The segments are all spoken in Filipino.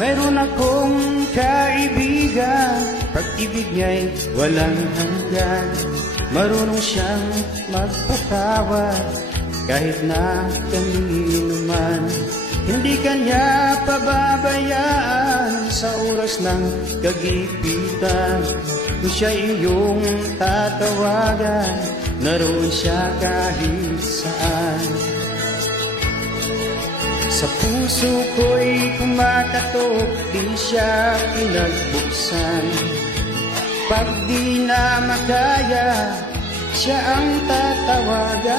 Mayroon akong kaibigan, pag-ibig niya'y walang hanggan. Marunong siyang magpatawad kahit na kanino man. Hindi kanya pababayaan sa oras ng kagipitan. Kung siya iyong tatawagan, naroon siya kahit saan. Sa puso ko'y kumakatok, di siya pinagbuksan. Pag di na makaya, siya ang tatawagan.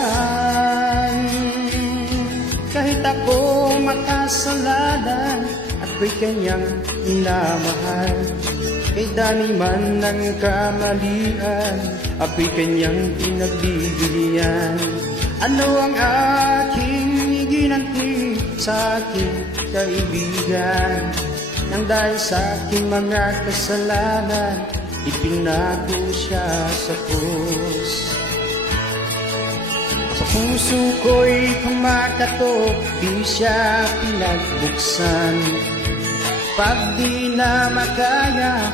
Kahit ako makasalanan, ako'y kanyang minamahal. Kay dami man ng kamalian, ako'y kanyang pinagbibigyan. Ano ang aking ginanti sa aking kaibigan? Nang dahil sa aking mga kasalanan, ipinago siya sa krus. Sa puso ko'y kumakatok, di siya pinagbuksan. Pag di na makaya,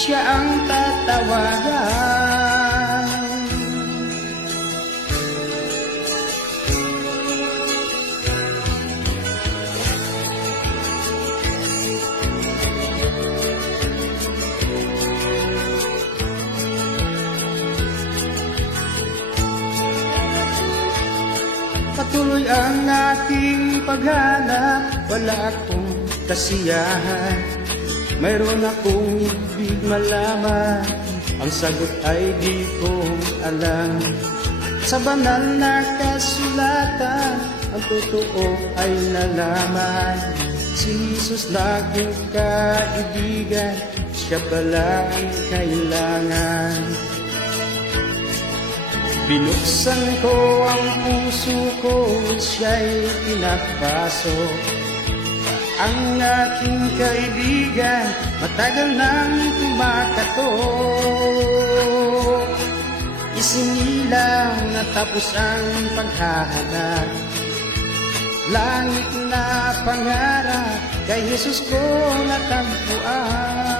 siya ang tatawagan. Patuloy ang aking paghanap, wala akong kasiyahan. Mayroon akong ibig malaman, ang sagot ay di ko alam. Sa banal na kasulatan, ang totoo ay nalaman. Si Jesus naging kaibigan, siya pala ang kailangan. Binuksan ko ang puso ko, siya'y pinagpasok. Ang aking kaibigan, matagal nang kumakatok. Isinilang natapos ang paghahanap. Langit na pangarap, kay Jesus ko natagpuan.